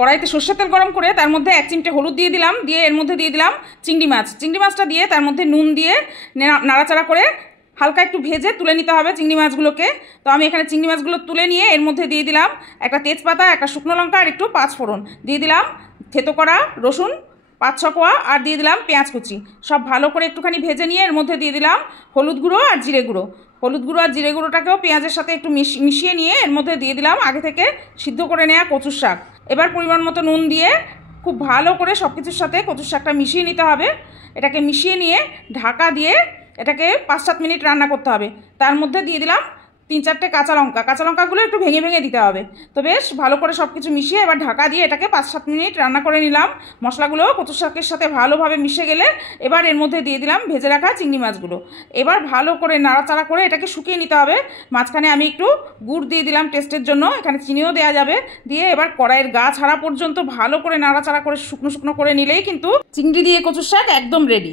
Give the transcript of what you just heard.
কড়াইতে সর্ষের তেল গরম করে তার মধ্যে 1 চিমটে হলুদ দিয়ে দিলাম, দিয়ে এর মধ্যে দিয়ে দিলাম চিংড়ি মাছটা দিয়ে তার মধ্যে নুন দিয়ে নাড়াচাড়া করে হালকা একটু ভেজে তুলে নিতে হবে চিংড়ি মাছগুলোকে। তো আমি এখানে চিংড়ি মাছগুলো তুলে নিয়ে এর মধ্যে দিয়ে দিলাম একটা তেজপাতা, একটা শুকনো লঙ্কা আর একটু 5 ফোড়ন, দিয়ে দিলাম থেতো করা রসুন 5-6 কোয়া আর দিয়ে দিলাম পেঁয়াজ কুচি। সব ভালো করে একটুখানি ভেজে নিয়ে এর মধ্যে দিয়ে দিলাম হলুদ গুঁড়ো আর জিরে গুঁড়োটাকেও পেঁয়াজের সাথে একটু মিশিয়ে নিয়ে এর মধ্যে দিয়ে দিলাম আগে থেকে সিদ্ধ করে নেওয়া কচুর শাক। এবার পরিমাণ মতো নুন দিয়ে খুব ভালো করে সব কিছুর সাথে কচুর শাকটা মিশিয়ে নিতে হবে। এটাকে মিশিয়ে নিয়ে ঢাকা দিয়ে এটাকে 5-7 মিনিট রান্না করতে হবে। তার মধ্যে দিয়ে দিলাম 3-4টে কাঁচা লঙ্কাগুলো একটু ভেঙে ভেঙে দিতে হবে। তো বেশ ভালো করে সব কিছু মিশিয়ে এবার ঢাকা দিয়ে এটাকে 5-7 মিনিট রান্না করে নিলাম। মশলাগুলো কচু শাকের সাথে ভালোভাবে মিশে গেলে এবার এর মধ্যে দিয়ে দিলাম ভেজে রাখা চিংড়ি মাছগুলো। এবার ভালো করে নাড়াচাড়া করে এটাকে শুকিয়ে নিতে হবে। মাঝখানে আমি একটু গুড় দিয়ে দিলাম টেস্টের জন্য, এখানে চিনিও দেওয়া যাবে। দিয়ে এবার কড়াইয়ের গা ছাড়া পর্যন্ত ভালো করে নাড়াচাড়া করে শুকনো শুকনো করে নিলেই কিন্তু চিংড়ি দিয়ে কচুর শাক একদম রেডি।